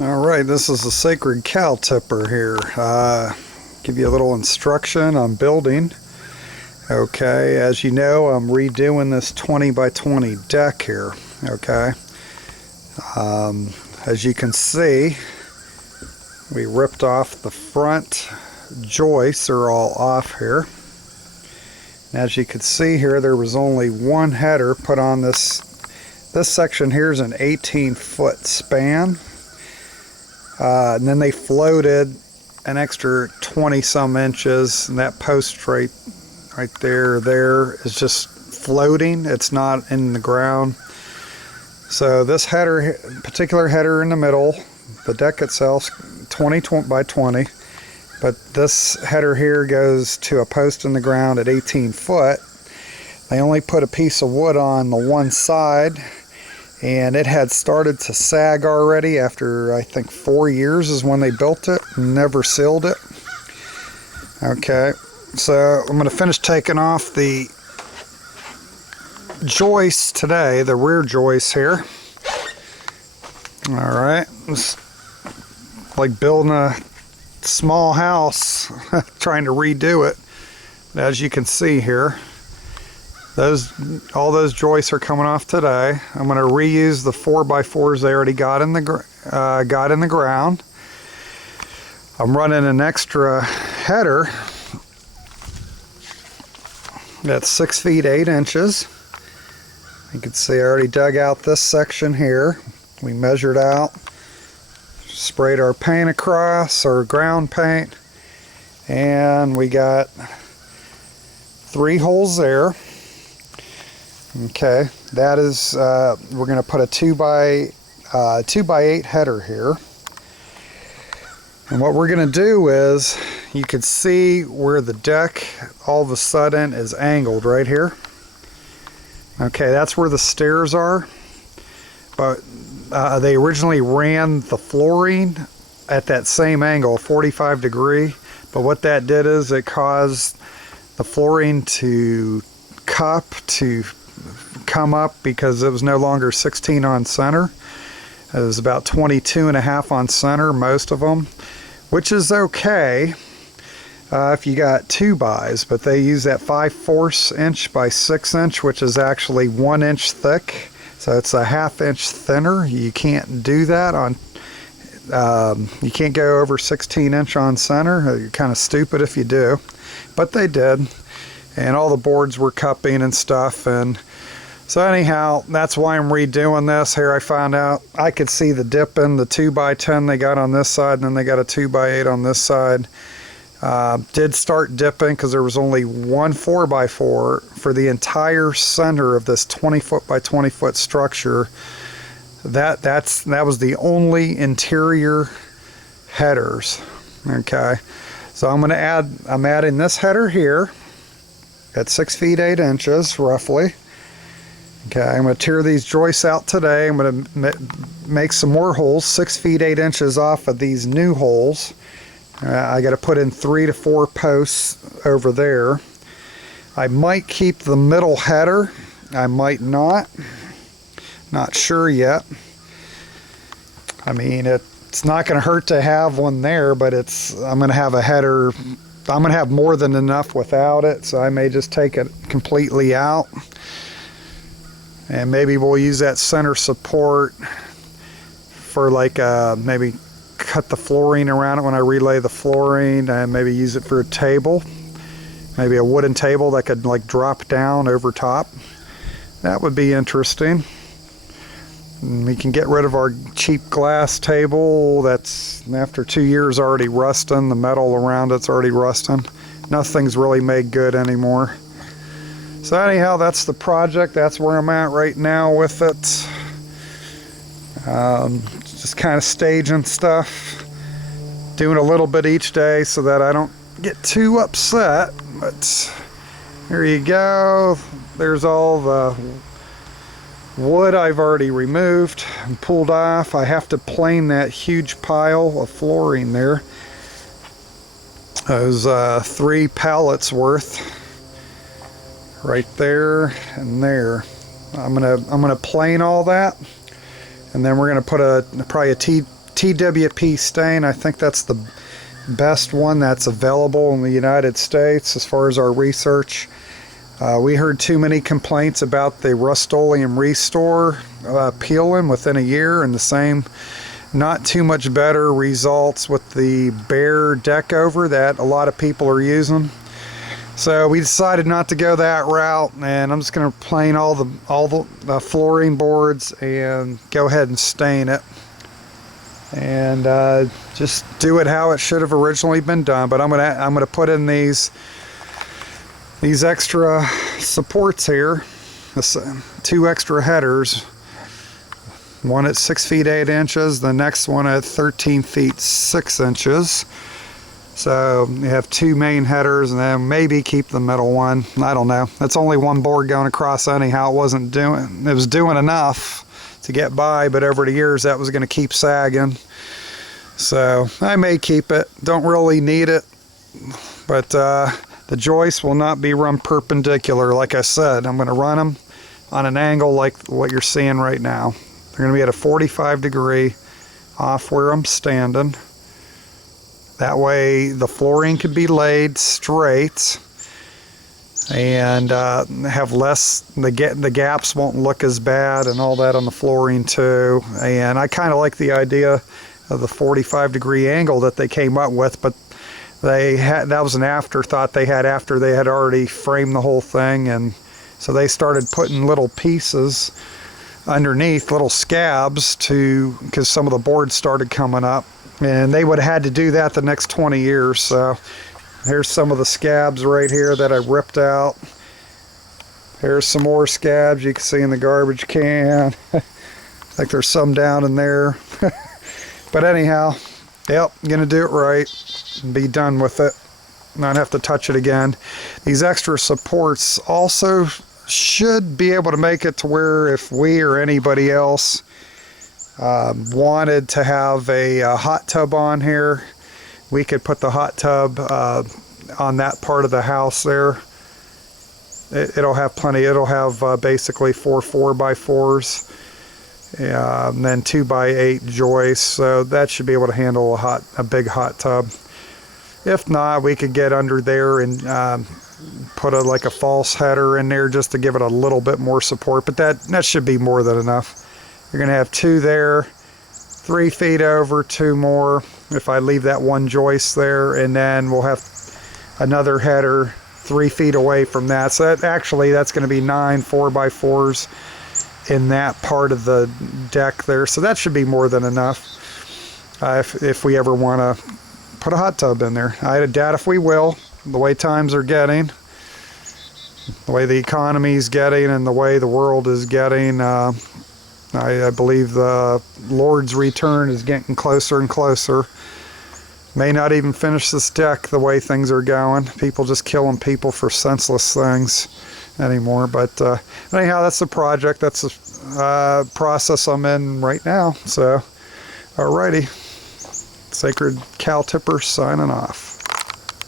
Alright, this is a sacred cow tipper here. Give you a little instruction on building. Okay, as you know, I'm redoing this 20 by 20 deck here. Okay, as you can see, we ripped off the front joists. They're all off here. And as you can see here, there was only one header put on this. This section here is an 18-foot span. And then they floated an extra 20-some inches, and that post right there is just floating. It's not in the ground. So this particular header in the middle, the deck itself, 20 by 20, but this header here goes to a post in the ground at 18 foot. They only put a piece of wood on the one side, and it had started to sag already after, I think, 4 years is when they built it. Never sealed it. Okay, so I'm going to finish taking off the joists today, the rear joists here. Alright, it's like building a small house, trying to redo it. As you can see here, all those joists are coming off today. I'm going to reuse the 4x4s they already got in the ground. I'm running an extra header that's 6 feet 8 inches. You can see I already dug out this section here. We measured out, sprayed our paint across, our ground paint, and we got 3 holes there. Okay, that is, we're going to put a 2 by 8 header here. And what we're going to do is, you can see where the deck all of a sudden is angled right here. Okay, that's where the stairs are. But they originally ran the flooring at that same angle, 45 degree. But what that did is it caused the flooring to come up because it was no longer 16 on center. It was about 22.5 on center, most of them, which is okay if you got 2x, but they use that 5/4 inch by 6 inch, which is actually 1 inch thick, so it's a 1/2 inch thinner. You can't do that on you can't go over 16 inch on center. You're kind of stupid if you do, but they did, and all the boards were cupping and stuff. And so anyhow, that's why I'm redoing this here. I found out I could see the dip in the 2x10 they got on this side, and then they got a 2x8 on this side. Did start dipping because there was only one 4x4 for the entire center of this 20 foot by 20 foot structure. That was the only interior headers. Okay, so I'm adding this header here at 6 feet 8 inches roughly. Okay, I'm going to tear these joists out today. I'm going to make some more holes, 6 feet 8 inches off of these new holes. I got to put in 3 to 4 posts over there. I might keep the middle header. I might not. Not sure yet. I mean, it's not going to hurt to have one there, but I'm going to have a header. I'm going to have more than enough without it, so I may just take it completely out. And maybe we'll use that center support for like maybe cut the flooring around it when I relay the flooring, and maybe use it for a table. Maybe a wooden table that could like drop down over top. That would be interesting. And we can get rid of our cheap glass table that's after 2 years already rusting. The metal around it's already rusting. Nothing's really made good anymore. So anyhow, that's the project. That's where I'm at right now with it. Just kind of staging stuff, doing a little bit each day so that I don't get too upset. But here you go. There's all the wood I've already removed and pulled off. I have to plane that huge pile of flooring there. Those 3 pallets worth. Right there and there. I'm gonna plane all that, and then we're gonna put probably a TWP stain. I think that's the best one that's available in the United States as far as our research. We heard too many complaints about the Rust-Oleum Restore peeling within a year, and the same, not too much better results with the Behr deck over that a lot of people are using. So we decided not to go that route, and I'm just going to plane all the flooring boards and go ahead and stain it, and just do it how it should have originally been done. But I'm gonna put in these extra supports here, two extra headers, one at 6 feet 8 inches, the next one at 13 feet 6 inches. So you have two main headers, and then maybe keep the middle one. I don't know. That's only one board going across anyhow. It was doing enough to get by, but over the years that was going to keep sagging. So I may keep it. Don't really need it, but the joists will not be run perpendicular. Like I said, I'm going to run them on an angle like what you're seeing right now. They're going to be at a 45 degree off where I'm standing. That way the flooring can be laid straight and have less, the gaps won't look as bad and all that on the flooring too. And I kind of like the idea of the 45 degree angle that they came up with, but that was an afterthought they had after they had already framed the whole thing. And so they started putting little pieces underneath, little scabs, because some of the boards started coming up, and they would have had to do that the next 20 years. So here's some of the scabs right here that I ripped out. Here's some more scabs you can see in the garbage can. Like there's some down in there. But anyhow, yep, I'm gonna do it right and be done with it, not have to touch it again. These extra supports also should be able to make it to where if we or anybody else wanted to have a hot tub on here, we could put the hot tub on that part of the house there. It'll have plenty. It'll have basically 4 4x4s and then 2x8 joists, so that should be able to handle a big hot tub. If not, we could get under there and put like a false header in there just to give it a little bit more support, but that should be more than enough. You're going to have 2 there, 3 feet over, 2 more if I leave that one joist there, and then we'll have another header 3 feet away from that. So that's going to be 9 4x4s in that part of the deck there. So that should be more than enough if we ever want to put a hot tub in there. I doubt if we will. The way times are getting, the way the economy is getting, and the way the world is getting, I believe the Lord's return is getting closer and closer. May not even finish this deck the way things are going. People just killing people for senseless things anymore. But anyhow, that's the project. That's the process I'm in right now. So, alrighty. Sacred Cow Tipper signing off.